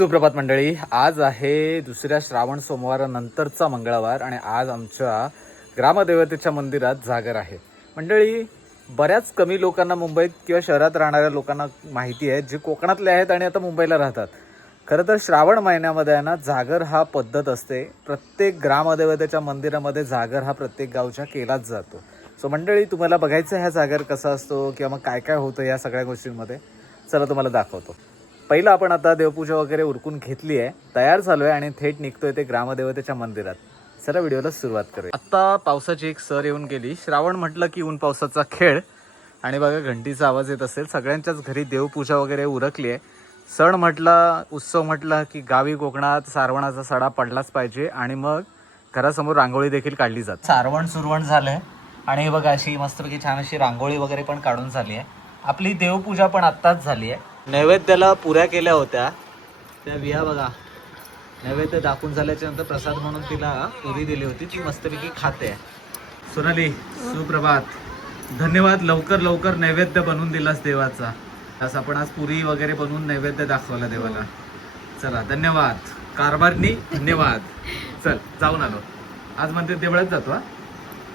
सुप्रभात मंडळी. आज आहे दुसऱ्या श्रावण सोमवारानंतरचा मंगळवार आणि आज आमच्या ग्रामदेवतेच्या मंदिरात जागर आहे. मंडळी, बऱ्याच कमी लोकांना मुंबईत किंवा शहरात राहणाऱ्या लोकांना माहिती आहे, जे कोकणातले आहेत आणि आता मुंबईला राहतात. खरं तर श्रावण महिन्यामध्ये आहे ना, जागर हा पद्धत असते. प्रत्येक ग्रामदेवतेच्या मंदिरामध्ये जागर हा प्रत्येक गावच्या केलाच जातो. सो मंडळी, तुम्हाला बघायचं ह्या जागर कसा असतो किंवा मग काय काय होतं या सगळ्या गोष्टींमध्ये, चला तुम्हाला दाखवतो. पहिलं आपण आता देवपूजा वगैरे उरकून घेतली आहे, तयार झालो आहे आणि थेट निघतोय ते ग्रामदेवतेच्या मंदिरात. चला व्हिडिओला सुरुवात करूया. आता पावसाची एक सर येऊन गेली. श्रावण म्हटलं की ऊन पावसाचा खेळ. आणि बघा, घंटीचा आवाज येत असेल. सगळ्यांच्याच घरी देवपूजा वगैरे उरकली आहे. सण म्हटला, उत्सव म्हटला की गावी कोकणात सारवणाचा सडा पडलाच पाहिजे आणि मग घरासमोर रांगोळी देखील काढली जाते. सारवण सुरवण झालंय आणि हे बघा, अशी मस्तपैकी छान अशी रांगोळी वगैरे पण काढून झाली आहे. आपली देवपूजा पण आत्ताच झाली आहे. नैवेद्याला पुऱ्या केल्या होत्या, त्या बिया बघा. नैवेद्य दाखवून झाल्याच्या नंतर प्रसाद म्हणून तिला पुरी दिली होती, ती मस्तपैकी खाते. सोनाली, सुप्रभात. धन्यवाद, लवकर लवकर नैवेद्य बनवून दिलास देवाचा. असं आपण आज पुरी वगैरे बनवून नैवेद्य दाखवला देवाला. चला, धन्यवाद कारभारनी, धन्यवाद. चल, जाऊन आलो. आज मंदिर देवळात जातो. हा,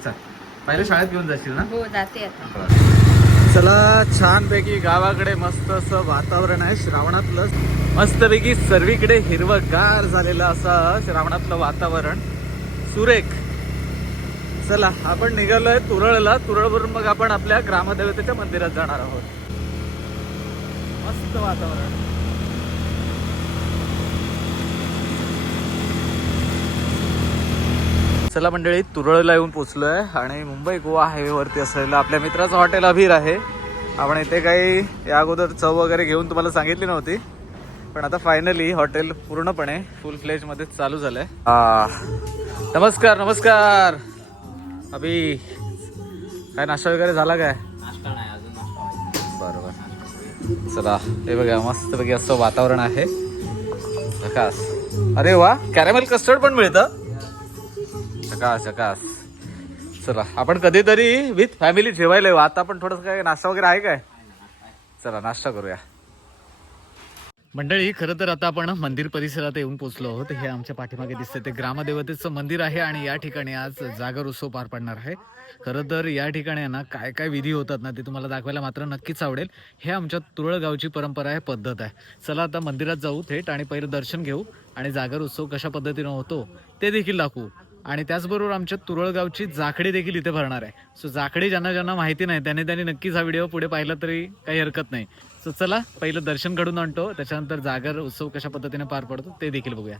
चल. पहिले शाळेत घेऊन जाशील ना? हो, जाते आता. चला, छानपैकी गावाकडे मस्त असं वातावरण आहे श्रावणातलं. मस्तपैकी सर्वीकडे हिरवंगार झालेलं असं श्रावणातलं वातावरण, सुरेख. चला, आपण निघालोय तुरळला. तुरळवरून मग आपण आपल्या ग्रामदेवतेच्या मंदिरात जाणार आहोत. मस्त वातावरण. चला मंडळी, तुरळला येऊन पोचलोय आणि मुंबई गोवा हायवेवरती असलेलं आपल्या मित्राचं हॉटेल अभीर आहे. आपण इथे काही या अगोदर चव वगैरे घेऊन तुम्हाला सांगितली नव्हती, पण आता फायनली हॉटेल पूर्णपणे फुल फ्लेज मध्ये चालू झालंय. नमस्कार नमस्कार. अभि, काय नाश्ता वगैरे झाला काय? नाश्ता नाही अजून, नाश्ता. बरोबर. चला, हे बघा, मस्तपैकी असं वातावरण आहे. झकास. अरे वा, कॅरेमेल कस्टर्ड पण मिळतं. झकास झकास. चला, आपण कधीतरी विथ फॅमिली जेवायला येऊ. आता पण थोडंसं काय नाश्ता वगैरे आहे काय? चला, नाश्ता करूया. मंडळी, खरं तर आता आपण मंदिर परिसरात येऊन पोहोचलो आहोत. हे आमच्या पाठीमागे दिसते ते ग्रामदेवतेचं मंदिर आहे आणि या ठिकाणी आज जागर उत्सव पार पडणार आहे. खरं तर या ठिकाणी ना काय काय विधी होतात ना, ते तुम्हाला दाखवायला मात्र नक्कीच आवडेल. हे आमच्या तुरळ गावची परंपरा आहे, पद्धत आहे. चला, आता मंदिरात जाऊ थेट आणि पहिलं दर्शन घेऊ आणि जागर उत्सव कशा पद्धतीनं होतो ते देखील दाखवू. आणि त्याचबरोबर आमच्या तुरळगावची जाखडी देखील इथे भरणार आहे. सो जाखडी ज्यांना ज्यांना माहिती नाही त्यांनी नक्कीच हा व्हिडिओ पुढे पाहिला तरी काही हरकत नाही. सो चला, पहिलं दर्शन घडून आणतो, त्याच्यानंतर जागर उत्सव कशा पद्धतीने पार पडतो ते देखील बघूया.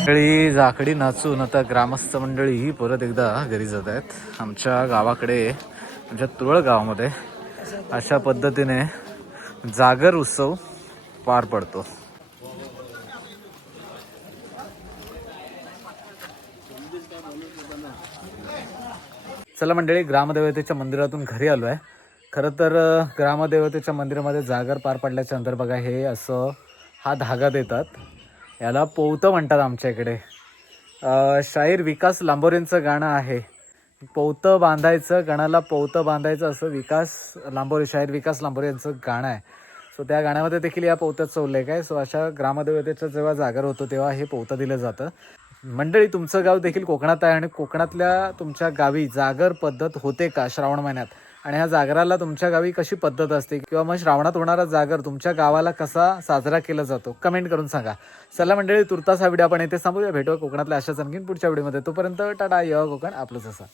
मंडळी जाकडी नाचून आता ग्रामस्थ मंडळी ही परत एकदा घरी जात आहेत. आमच्या गावाकडे आमच्या तुरळ गावामध्ये अशा पद्धतीने जागर उत्सव पार पडतो. चला मंडळी, ग्रामदेवतेच्या मंदिरातून घरी आलो आहे. खरं तर ग्रामदेवतेच्या मंदिरामध्ये जागर पार पडल्याच्या नंतर बघा हे असं हा धागा देतात. याला पौतं म्हणतात आमच्या इकडे. शाहीर विकास लांबोरेंचं गाणं आहे, पौतं बांधायचं गणाला पौतं बांधायचं, असं शाहीर विकास लांबोरे यांचं गाणं आहे. सो त्या गाण्यामध्ये देखील या पौत्याचं उल्लेख आहे. सो अशा ग्रामदेवतेचं जेव्हा जागर होतो तेव्हा हे पौतं दिलं जातं. मंडळी, तुमचं गाव देखील कोकणात आहे आणि कोकणातल्या तुमच्या गावी जागर पद्धत होते का श्रावण महिन्यात, आणि ह्या जागराला तुमच्या गावी कशी पद्धत असते, किंवा मग श्रावणात होणारा जागर तुमच्या गावाला कसा साजरा केला जातो, कमेंट करून सांगा. चला मंडळी, तुर्तास हा व्हिडिओ आपण इथे थांबूया. भेटूया कोकणातल्या अशाच आणखीन पुढच्या व्हिडिओमध्ये. तोपर्यंत टाटा. य कोकण आपलंच असा.